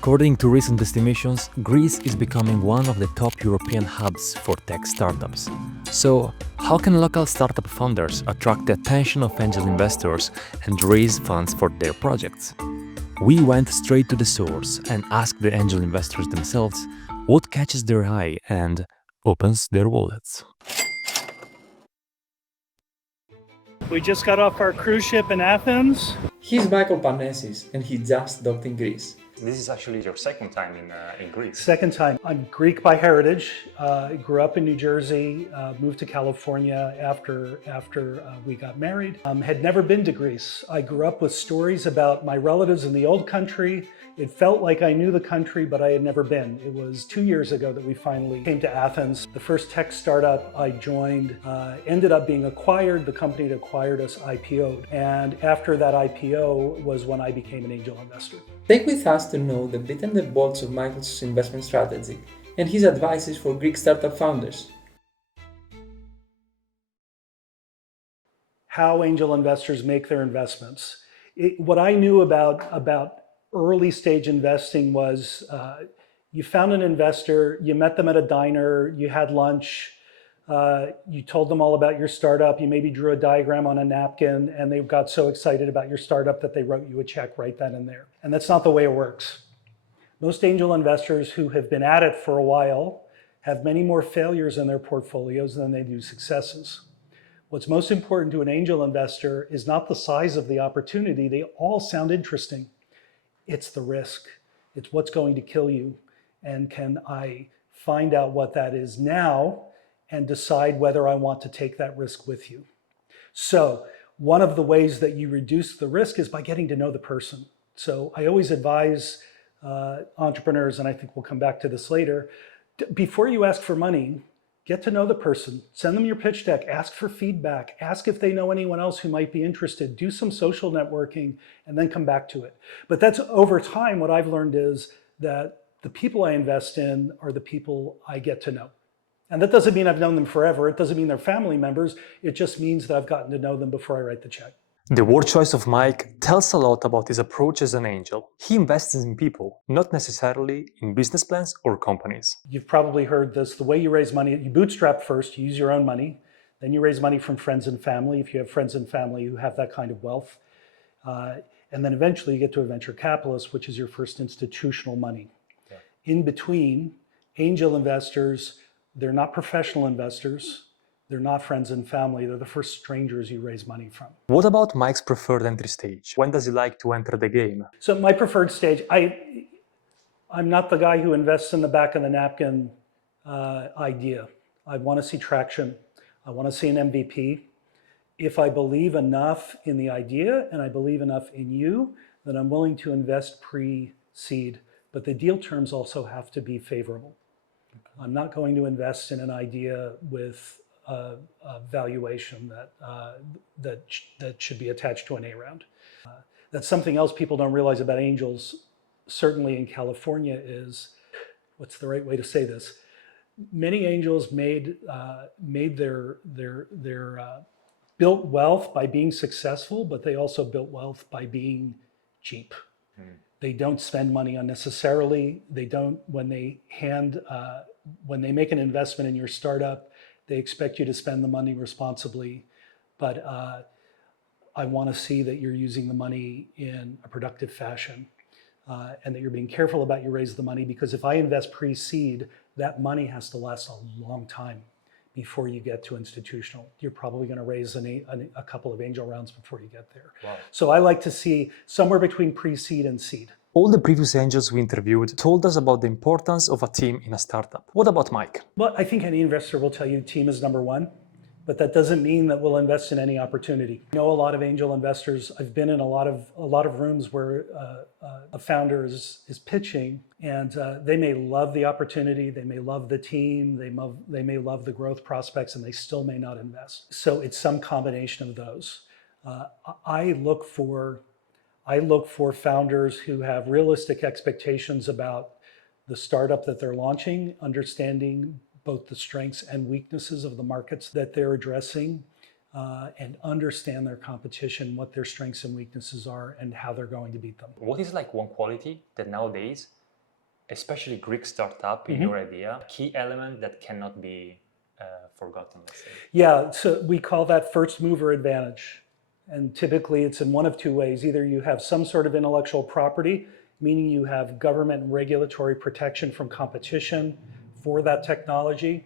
According to recent estimations, Greece is becoming one of the top European hubs for tech startups. So, how can local startup founders attract the attention of angel investors and raise funds for their projects? We went straight to the source and asked the angel investors themselves what catches their eye and opens their wallets. We just got off our cruise ship in Athens. He's Michael Panesis, and he just docked in Greece. This is actually your second time in Greece. Second time. I'm Greek by heritage. Grew up in New Jersey, moved to California after we got married. Had never been to Greece. I grew up with stories about my relatives in the old country. It felt like I knew the country, but I had never been. It was 2 years ago that we finally came to Athens. The first tech startup I joined ended up being acquired. The company that acquired us IPO'd. And after that IPO was when I became an angel investor. Stay with us to know the bit and the bolts of Michael's investment strategy and his advices for Greek startup founders. How angel investors make their investments. What I knew about early stage investing was you found an investor, you met them at a diner, you had lunch, you told them all about your startup, you maybe drew a diagram on a napkin, and they got so excited about your startup that they wrote you a check right then and there. And that's not the way it works. Most angel investors who have been at it for a while have many more failures in their portfolios than they do successes. What's most important to an angel investor is not the size of the opportunity. They all sound interesting. It's the risk. It's what's going to kill you. And can I find out what that is now and decide whether I want to take that risk with you? So one of the ways that you reduce the risk is by getting to know the person. So I always advise entrepreneurs, and I think we'll come back to this later, before you ask for money, get to know the person, send them your pitch deck, ask for feedback, ask if they know anyone else who might be interested, do some social networking, and then come back to it. But that's over time, what I've learned is that the people I invest in are the people I get to know. And that doesn't mean I've known them forever. It doesn't mean they're family members. It just means that I've gotten to know them before I write the check. The word choice of Mike tells a lot about his approach as an angel. He invests in people, not necessarily in business plans or companies. You've probably heard this, the way you raise money, you bootstrap first, you use your own money, then you raise money from friends and family, if you have friends and family who have that kind of wealth. And then eventually you get to a venture capitalist, which is your first institutional money. Yeah. In between, angel investors, they're not professional investors. They're not friends and family. They're the first strangers you raise money from. What about Mike's preferred entry stage? When does he like to enter the game? So my preferred stage, I'm not the guy who invests in the back of the napkin idea. I want to see traction. I want to see an MVP. If I believe enough in the idea and I believe enough in you, then I'm willing to invest pre-seed. But the deal terms also have to be favorable. Okay. I'm not going to invest in an idea with a valuation that should be attached to an A round. That's something else people don't realize about angels, certainly in California, is, what's the right way to say this? Many angels made their built wealth by being successful, but they also built wealth by being cheap. They don't spend money unnecessarily. They don't, when they make an investment in your startup, they expect you to spend the money responsibly, but I want to see that you're using the money in a productive fashion and that you're being careful about your raise the money, because if I invest pre-seed, that money has to last a long time before you get to institutional. You're probably going to raise a couple of angel rounds before you get there. Wow. So I like to see somewhere between pre-seed and seed. All the previous angels we interviewed told us about the importance of a team in a startup. What about Mike? Well, I think any investor will tell you team is number one, but that doesn't mean that we'll invest in any opportunity. I know a lot of angel investors. I've been in a lot of rooms where a founder is pitching, and they may love the opportunity, they may love the team, they may love the growth prospects, and they still may not invest. So it's some combination of those. I look for founders who have realistic expectations about the startup that they're launching, understanding both the strengths and weaknesses of the markets that they're addressing, and understand their competition, what their strengths and weaknesses are, and how they're going to beat them. What is like one quality that nowadays especially Greek startup in your idea, key element that cannot be forgotten, let's say? Yeah, so we call that first mover advantage. And typically it's in one of two ways. Either you have some sort of intellectual property, meaning you have government and regulatory protection from competition for that technology,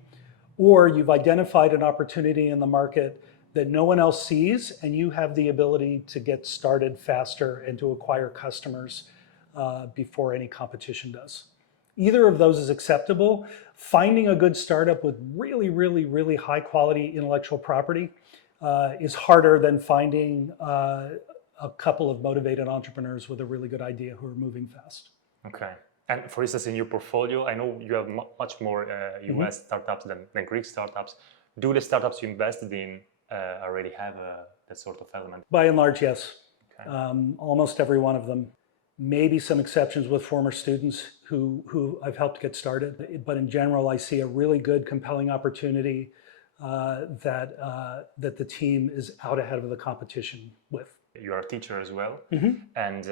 or you've identified an opportunity in the market that no one else sees, and you have the ability to get started faster and to acquire customers before any competition does. Either of those is acceptable. Finding a good startup with really, really, really high quality intellectual property is harder than finding a couple of motivated entrepreneurs with a really good idea who are moving fast. Okay. And for instance, in your portfolio, I know you have much more US startups than Greek startups. Do the startups you invested in already have that sort of element? By and large, yes. Okay. Almost every one of them. Maybe some exceptions with former students who I've helped get started. But in general, I see a really good, compelling opportunity that the team is out ahead of the competition with. You are a teacher as well, and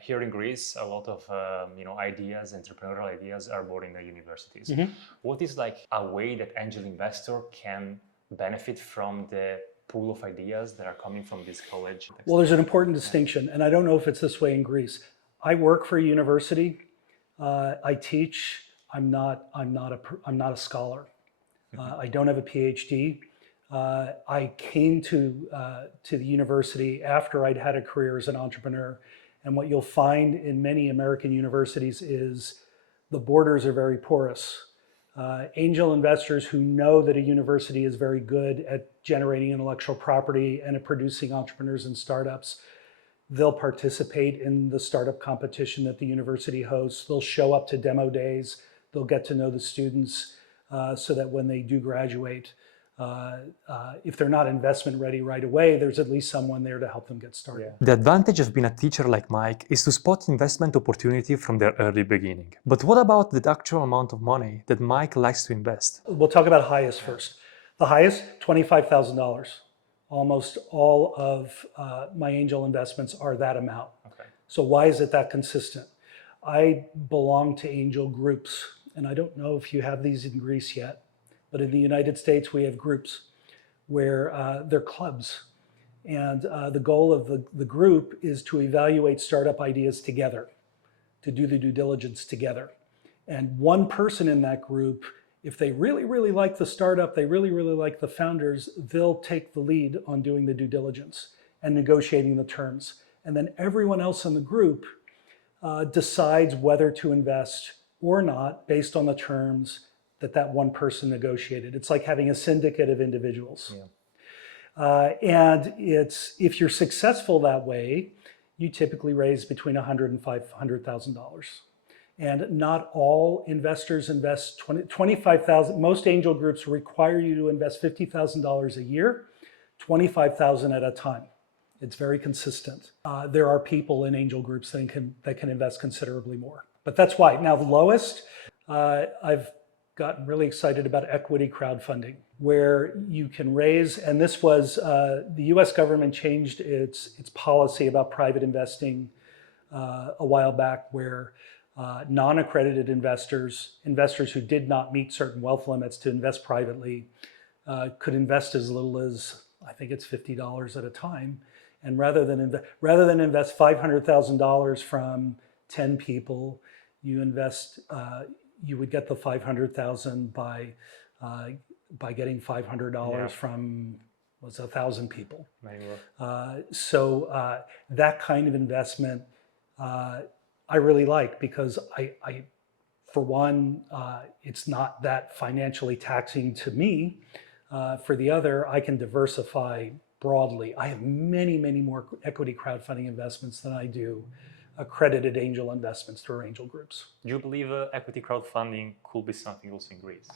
here in Greece, a lot of ideas, entrepreneurial ideas, are born in the universities. What is like a way that angel investor can benefit from the pool of ideas that are coming from this college? Well, there's an important distinction, and I don't know if it's this way in Greece. I work for a university. I teach. I'm not a scholar. I don't have a PhD. I came to the university after I'd had a career as an entrepreneur. And what you'll find in many American universities is the borders are very porous. Angel investors who know that a university is very good at generating intellectual property and at producing entrepreneurs and startups, they'll participate in the startup competition that the university hosts. They'll show up to demo days. They'll get to know the students so that when they do graduate, if they're not investment ready right away, there's at least someone there to help them get started. The advantage of being a teacher like Mike is to spot investment opportunity from their early beginning. But what about the actual amount of money that Mike likes to invest? We'll talk about highest first. The highest, $25,000. Almost all of my angel investments are that amount. Okay. So why is it that consistent? I belong to angel groups, and I don't know if you have these in Greece yet, but in the United States, we have groups where they're clubs. And the goal of the group is to evaluate startup ideas together, to do the due diligence together. And one person in that group, if they really, really like the startup, they really, really like the founders, they'll take the lead on doing the due diligence and negotiating the terms. And then everyone else in the group decides whether to invest or not based on the terms that one person negotiated. It's like having a syndicate of individuals. Yeah. And if you're successful that way, you typically raise between $100,000 and $500,000. And not all investors invest $25,000. Most angel groups require you to invest $50,000 a year, $25,000 at a time. It's very consistent. There are people in angel groups that can invest considerably more. But that's why. Now the lowest, I've gotten really excited about equity crowdfunding, where you can raise, and this was, the US government changed its policy about private investing a while back, where non-accredited investors who did not meet certain wealth limits to invest privately, could invest as little as, I think it's $50 at a time. And rather than invest $500,000 from 10 people, you would get the $500,000 by getting $500 from 1,000 people. So that kind of investment I really like, because I for one, it's not that financially taxing to me. For the other, I can diversify broadly. I have many, many more equity crowdfunding investments than I do accredited angel investments through our angel groups. Do you believe equity crowdfunding could be something also in Greece?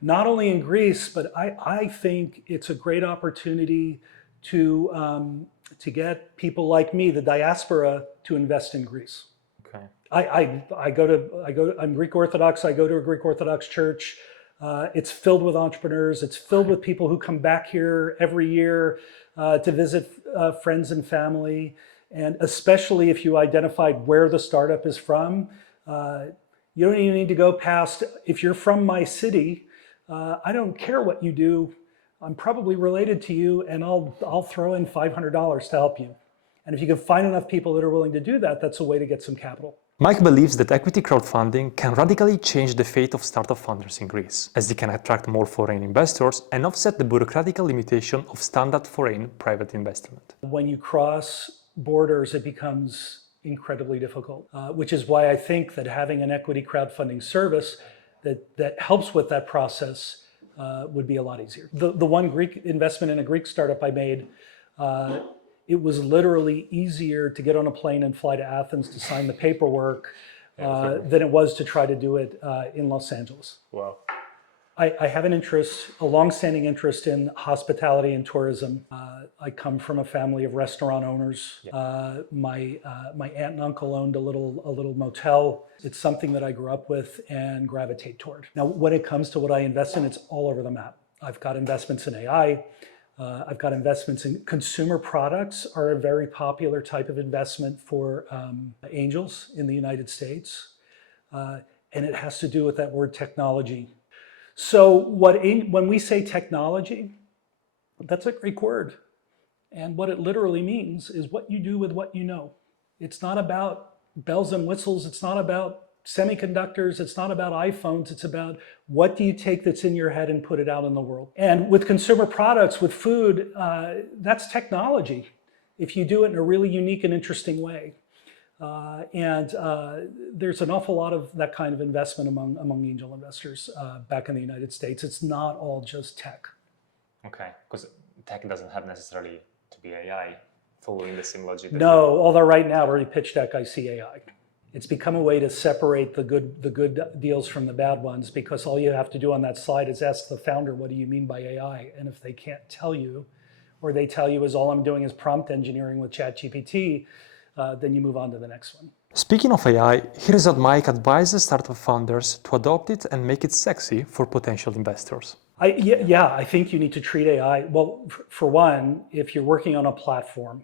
Not only in Greece, but I think it's a great opportunity to get people like me, the diaspora, to invest in Greece. Okay. I'm Greek Orthodox. I go to a Greek Orthodox church. It's filled with entrepreneurs. It's filled with people who come back here every year to visit friends and family. And especially if you identified where the startup is from, You don't even need to go past, if you're from my city, I don't care what you do. I'm probably related to you, and I'll throw in $500 to help you. And if you can find enough people that are willing to do that, that's a way to get some capital. Mike believes that equity crowdfunding can radically change the fate of startup funders in Greece, as they can attract more foreign investors and offset the bureaucratic limitation of standard foreign private investment. When you cross borders, it becomes incredibly difficult, which is why I think that having an equity crowdfunding service that helps with that process would be a lot easier. The one Greek investment in a Greek startup I made, it was literally easier to get on a plane and fly to Athens to sign the paperwork than it was to try to do it in Los Angeles. Wow. I have an interest, a long-standing interest in hospitality and tourism. I come from a family of restaurant owners. Yeah. My aunt and uncle owned a little motel. It's something that I grew up with and gravitate toward. Now, when it comes to what I invest in, it's all over the map. I've got investments in AI. I've got investments in consumer products are a very popular type of investment for angels in the United States. And it has to do with that word technology. So when we say technology, that's a Greek word. And what it literally means is what you do with what you know. It's not about bells and whistles. It's not about semiconductors. It's not about iPhones. It's about what do you take that's in your head and put it out in the world. And with consumer products, with food, that's technology if you do it in a really unique and interesting way. There's an awful lot of that kind of investment among angel investors back in the United States. It's not all just tech. Okay, because tech doesn't have necessarily to be AI, following the same logic. No, although right now, every pitch deck I see AI. It's become a way to separate the good deals from the bad ones, because all you have to do on that slide is ask the founder, what do you mean by AI? And if they can't tell you, or they tell you is all I'm doing is prompt engineering with ChatGPT, then you move on to the next one. Speaking of AI, here's what Mike advises startup founders to adopt it and make it sexy for potential investors. I think you need to treat AI, well, for one, if you're working on a platform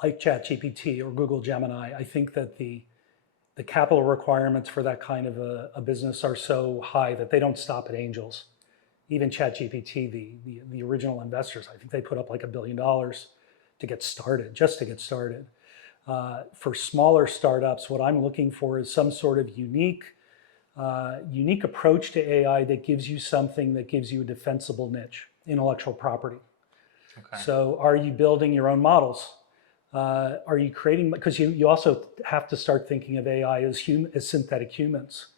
like ChatGPT or Google Gemini, I think that the capital requirements for that kind of a business are so high that they don't stop at angels. Even ChatGPT, the original investors, I think they put up like $1 billion to get started, just to get started. For smaller startups, what I'm looking for is some sort of unique approach to AI that gives you something that gives you a defensible niche, intellectual property. Okay. So are you building your own models? Are you creating, because you also have to start thinking of AI as synthetic humans.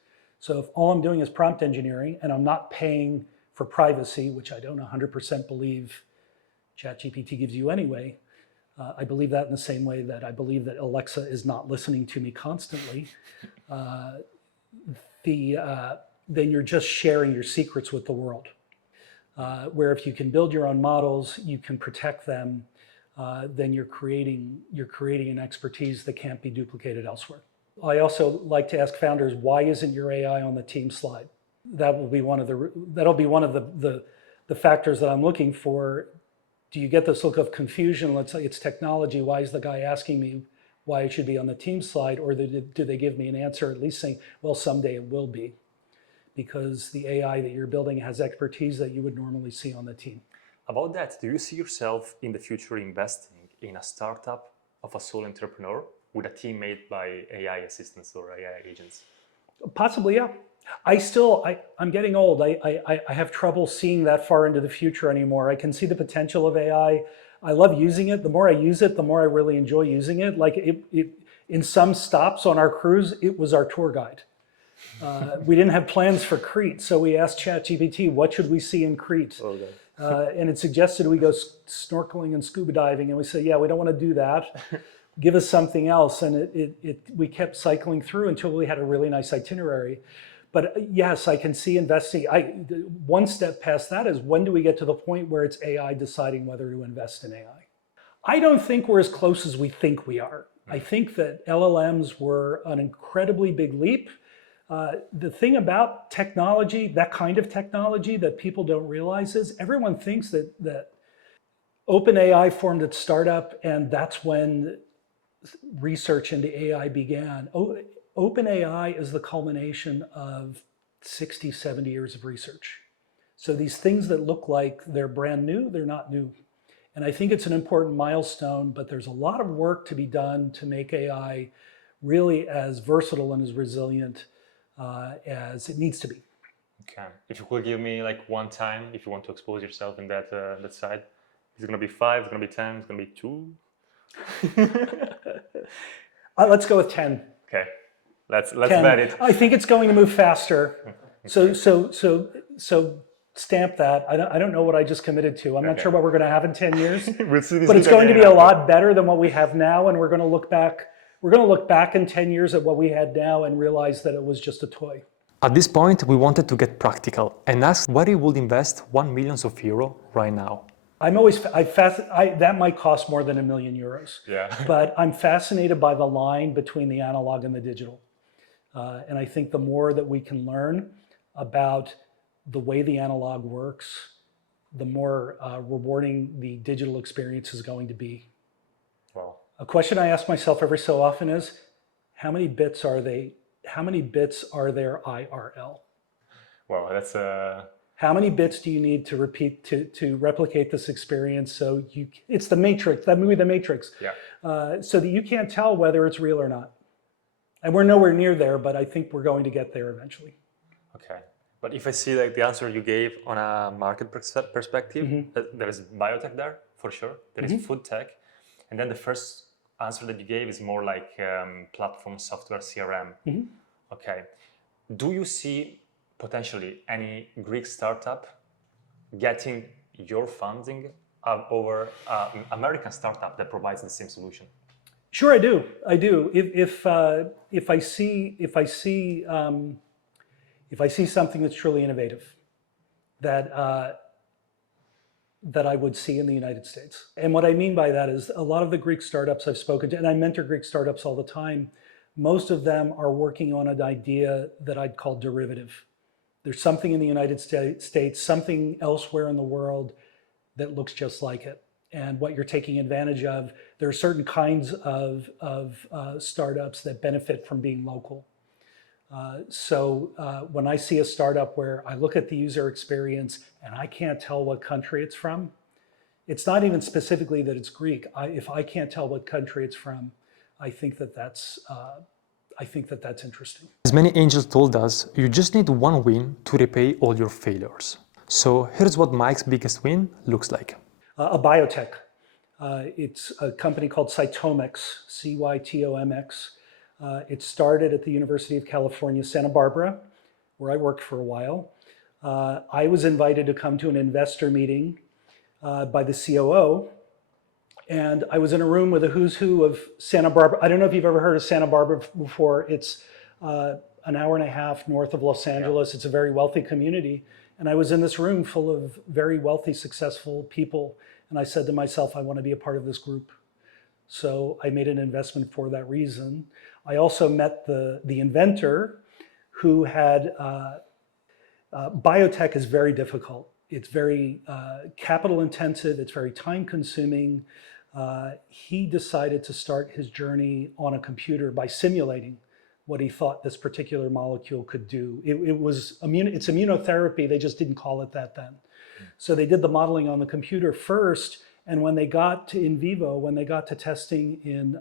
So if all I'm doing is prompt engineering and I'm not paying for privacy, which I don't 100% believe ChatGPT gives you anyway, I believe that in the same way that I believe that Alexa is not listening to me constantly, then you're just sharing your secrets with the world. Where if you can build your own models, you can protect them, then you're creating an expertise that can't be duplicated elsewhere. I also like to ask founders, why isn't your AI on the team slide? That'll be one of the factors that I'm looking for. Do you get this look of confusion? Let's say it's technology. Why is the guy asking me why it should be on the team slide? Or do they give me an answer, at least saying, well, someday it will be, because the AI that you're building has expertise that you would normally see on the team. About that, do you see yourself in the future investing in a startup of a sole entrepreneur with a team made by AI assistants or AI agents? Possibly, yeah. I'm getting old. I have trouble seeing that far into the future anymore. I can see the potential of AI. I love using it. The more I use it, the more I really enjoy using it. Like in some stops on our cruise, it was our tour guide. We didn't have plans for Crete, so we asked ChatGPT, what should we see in Crete? Okay. And it suggested we go snorkeling and scuba diving, and we said, yeah, we don't want to do that. Give us something else. And we kept cycling through until we had a really nice itinerary. But yes, I can see investing. One step past that is, when do we get to the point where it's AI deciding whether to invest in AI? I don't think we're as close as we think we are. I think that LLMs were an incredibly big leap. The thing about technology, that kind of technology that people don't realize, is everyone thinks that OpenAI formed its startup and that's when research into AI began. OpenAI is the culmination of 60, 70 years of research. So these things that look like they're brand new, they're not new. And I think it's an important milestone, but there's a lot of work to be done to make AI really as versatile and as resilient as it needs to be. Okay. If you could give me like one time, if you want to expose yourself in that that side, is it going to be 5? Is it going to be 10? Is it going to be 2? Let's go with 10. Okay. Let's 10. bet it. I think it's going to move faster. So stamp that. I don't know what I just committed to. I'm not sure what we're going to have in 10 years. We'll see this But it's week going to again be a after. lot better than what we have now, and we're going to look back. We're going to look back in 10 years at what we had now and realize that it was just a toy. At this point, we wanted to get practical and asked where you would invest €1 million right now. That might cost more than €1 million. Yeah. But I'm fascinated by the line between the analog and the digital. And I think the more that we can learn about the way the analog works, the more rewarding the digital experience is going to be. Wow. A question I ask myself every so often is, how many bits are there IRL? Wow, that's How many bits do you need to replicate this experience? So it's the Matrix, that movie, The Matrix. yeah. So that you can't tell whether it's real or not. And we're nowhere near there, but I think we're going to get there eventually. Okay. But if I see like the answer you gave on a market perspective, there is biotech there for sure. There is food tech, and then the first answer that you gave is more like platform software CRM. Okay. Do you see potentially any Greek startup getting your funding over an American startup that provides the same solution? Sure, I do. If I see something that's truly innovative, that I would see in the United States. And what I mean by that is a lot of the Greek startups I've spoken to, and I mentor Greek startups all the time, most of them are working on an idea that I'd call derivative. There's something in the United States, something elsewhere in the world that looks just like it. And what you're taking advantage of, there are certain kinds of startups that benefit from being local. So when I see a startup where I look at the user experience and I can't tell what country it's from, it's not even specifically that it's Greek. If I can't tell what country it's from, I think that's interesting. As many angels told us, you just need one win to repay all your failures. So here's what Mike's biggest win looks like. A biotech. It's a company called Cytomx, Cytomx. It started at the University of California, Santa Barbara, where I worked for a while. I was invited to come to an investor meeting by the COO, and I was in a room with a who's who of Santa Barbara. I don't know if you've ever heard of Santa Barbara before. It's an hour and a half north of Los Angeles. It's a very wealthy community. And I was in this room full of very wealthy, successful people. And I said to myself, I want to be a part of this group. So I made an investment for that reason. I also met the inventor who had, biotech is very difficult. It's very capital intensive. It's very time consuming. He decided to start his journey on a computer by simulating what he thought this particular molecule could do. It's immunotherapy, they just didn't call it that then. So they did the modeling on the computer first, and when they got to in vivo, when they got to testing in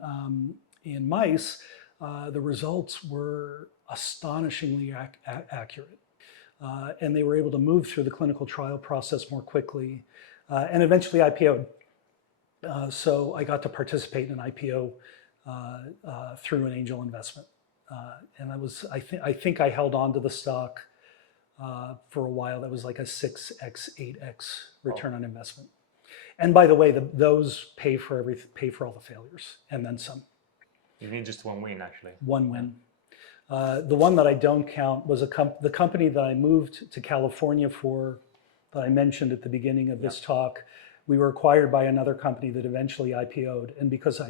mice, the results were astonishingly accurate. And they were able to move through the clinical trial process more quickly, and eventually IPO'd. So I got to participate in an IPO through an angel investment. And I think I held on to the stock for a while. That was like a 6x, 8x return on investment. And by the way, those pay for all the failures and then some. You need just one win, actually. One win. The one that I don't count was the company that I moved to California for, that I mentioned at the beginning of this talk. We were acquired by another company that eventually IPO'd. And because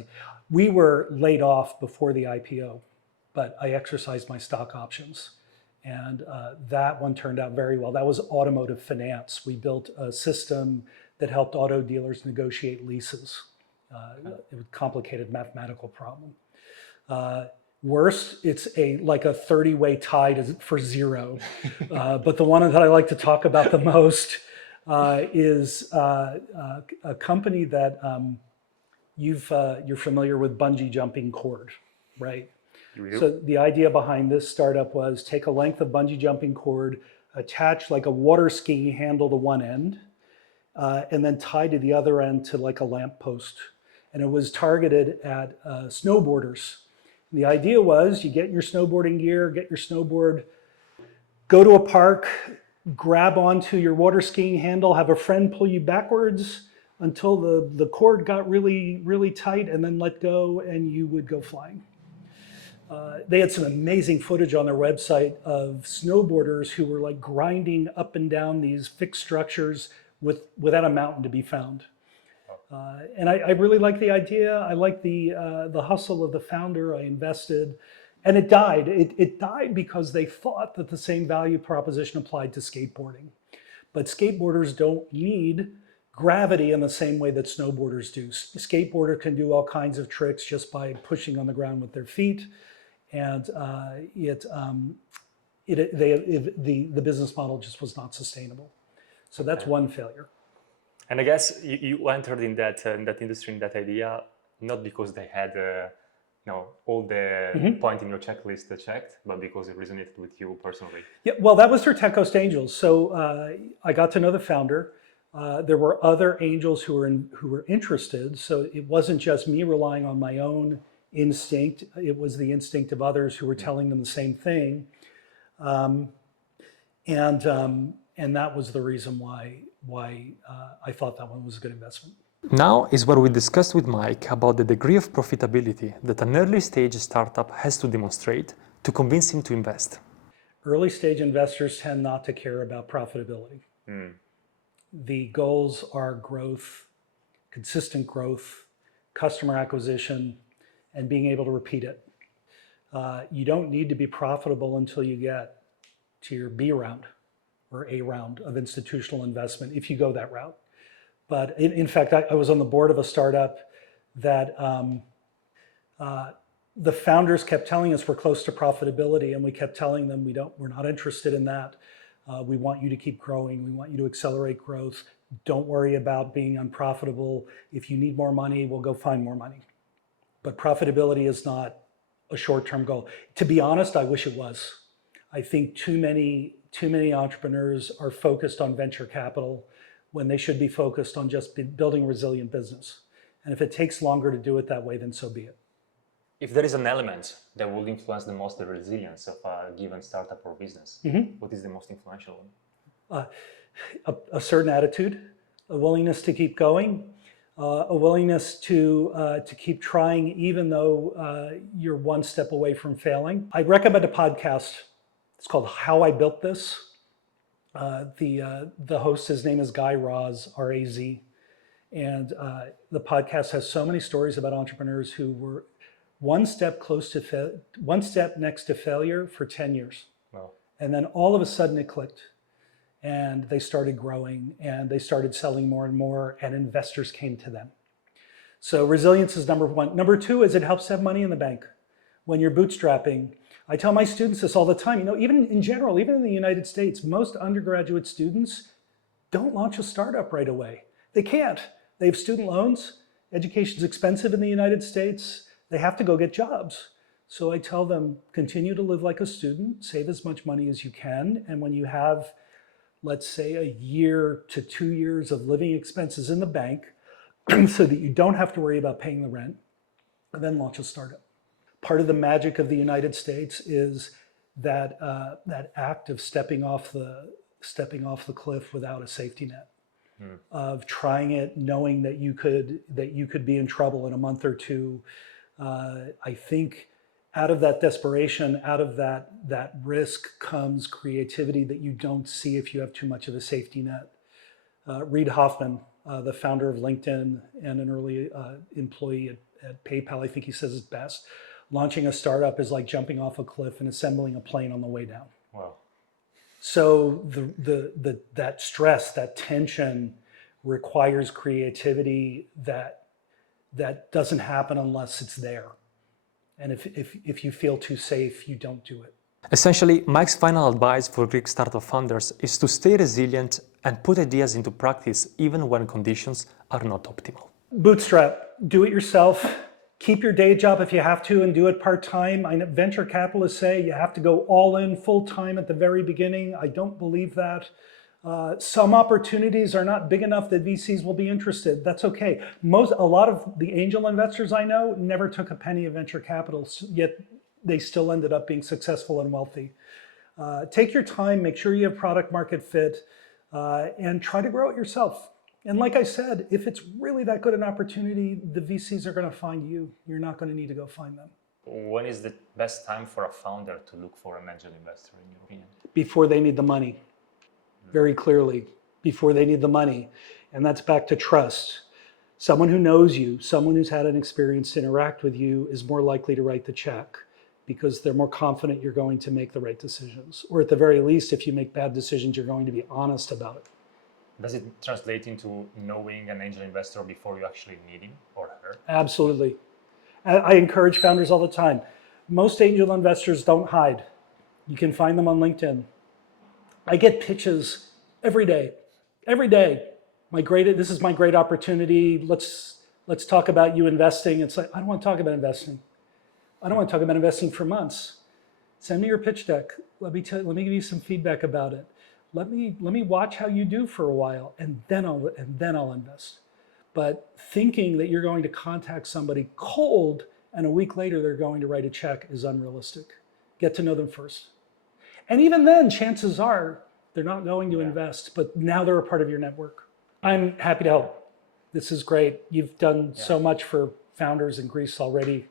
we were laid off before the IPO, but I exercised my stock options. And that one turned out very well. That was automotive finance. We built a system that helped auto dealers negotiate leases. It was a complicated mathematical problem. Worse, it's like a 30-way tie for zero. But the one that I like to talk about the most is a company that you're familiar with bungee jumping cord, right? So the idea behind this startup was take a length of bungee jumping cord, attach like a water skiing handle to one end, and then tie to the other end to like a lamp post. And it was targeted at snowboarders. The idea was you get your snowboarding gear, get your snowboard, go to a park, grab onto your water skiing handle, have a friend pull you backwards until the cord got really, really tight, and then let go, and you would go flying. They had some amazing footage on their website of snowboarders who were like grinding up and down these fixed structures without a mountain to be found. And I really like the idea. I like the hustle of the founder. I invested, and it died. It died because they thought that the same value proposition applied to skateboarding. But skateboarders don't need gravity in the same way that snowboarders do. A skateboarder can do all kinds of tricks just by pushing on the ground with their feet, and the business model just was not sustainable. So that's one failure. And I guess you entered in that industry, in that idea, not because they had all the point in your checklist checked, but because it resonated with you personally. Yeah, well, that was for Tech Coast Angels. So I got to know the founder. There were other angels who were interested. So it wasn't just me relying on my own instinct. It was the instinct of others who were telling them the same thing. And that was the reason why I thought that one was a good investment. Now is where we discussed with Mike about the degree of profitability that an early stage startup has to demonstrate to convince him to invest. Early stage investors tend not to care about profitability. The goals are growth, consistent growth, customer acquisition, and being able to repeat it. You don't need to be profitable until you get to your B round or A round of institutional investment if you go that route. But in fact, I was on the board of a startup that the founders kept telling us we're close to profitability, and we kept telling them we're not interested in that. We want you to keep growing. We want you to accelerate growth. Don't worry about being unprofitable. If you need more money, we'll go find more money. But profitability is not a short-term goal. To be honest, I wish it was. I think too many entrepreneurs are focused on venture capital when they should be focused on just building a resilient business. And if it takes longer to do it that way, then so be it. If there is an element that will influence the most the resilience of a given startup or business, what is the most influential one? A certain attitude, a willingness to keep going, a willingness to keep trying even though you're one step away from failing. I recommend a podcast. It's called How I Built This. The host, his name is Guy Raz, R-A-Z. And the podcast has so many stories about entrepreneurs who were one step next to failure for 10 years. Wow. And then all of a sudden it clicked. And they started growing, and they started selling more and more, and investors came to them. So resilience is number one. Number two is it helps to have money in the bank. When you're bootstrapping, I tell my students this all the time, even in general, even in the United States, most undergraduate students don't launch a startup right away. They can't. They have student loans. Education's expensive in the United States. They have to go get jobs. So I tell them, continue to live like a student, save as much money as you can, and when you have, let's say, a year to 2 years of living expenses in the bank so that you don't have to worry about paying the rent, and then launch a startup. Part of the magic of the United States is that act of stepping off the cliff without a safety net, of trying it, knowing that you could be in trouble in a month or two. I think out of that desperation, out of that risk comes creativity that you don't see if you have too much of a safety net. Reid Hoffman, the founder of LinkedIn and an early employee at PayPal, I think he says it best. Launching a startup is like jumping off a cliff and assembling a plane on the way down. Wow. So that stress, that tension requires creativity that doesn't happen unless it's there. And if you feel too safe, you don't do it. Essentially, Mike's final advice for Greek startup founders is to stay resilient and put ideas into practice even when conditions are not optimal. Bootstrap, do it yourself. Keep your day job if you have to and do it part-time. I know venture capitalists say you have to go all in full-time at the very beginning. I don't believe that. Some opportunities are not big enough that VCs will be interested. That's okay. A lot of the angel investors I know never took a penny of venture capital, yet they still ended up being successful and wealthy. Take your time, make sure you have product market fit, and try to grow it yourself. And like I said, if it's really that good an opportunity, the VCs are going to find you. You're not going to need to go find them. When is the best time for a founder to look for an angel investor, in your opinion? Before they need the money. Very clearly, before they need the money. And that's back to trust. Someone who knows you, someone who's had an experience to interact with you is more likely to write the check because they're more confident you're going to make the right decisions. Or at the very least, if you make bad decisions, you're going to be honest about it. Does it translate into knowing an angel investor before you actually need him or her? Absolutely. I encourage founders all the time. Most angel investors don't hide. You can find them on LinkedIn. I get pitches every day. Every day. This is my great opportunity. Let's talk about you investing. It's like, I don't want to talk about investing. I don't want to talk about investing for months. Send me your pitch deck. Let me give you some feedback about it. Let me watch how you do for a while, and then I'll invest. But thinking that you're going to contact somebody cold and a week later they're going to write a check is unrealistic. Get to know them first. And even then, chances are they're not going to invest, but now they're a part of your network. I'm happy to help. This is great. You've done so much for founders in Greece already.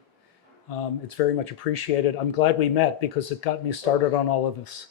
It's very much appreciated. I'm glad we met because it got me started on all of this.